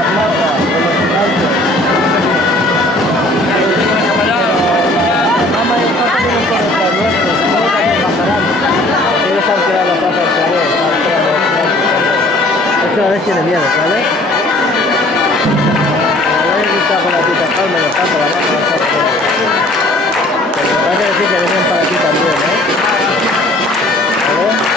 la plaza, con los gigantes. La mamá y el papá vienen por detrás nuestros, luego también bajarán. Porque ellos han creado la plaza del Claret, están creando los gigantes también. Es que a veces tiene miedo, ¿sabes? Está con la tita calma y está para abajo, pero me parece decir que vienen para aquí también, ¿eh? ¿Vale?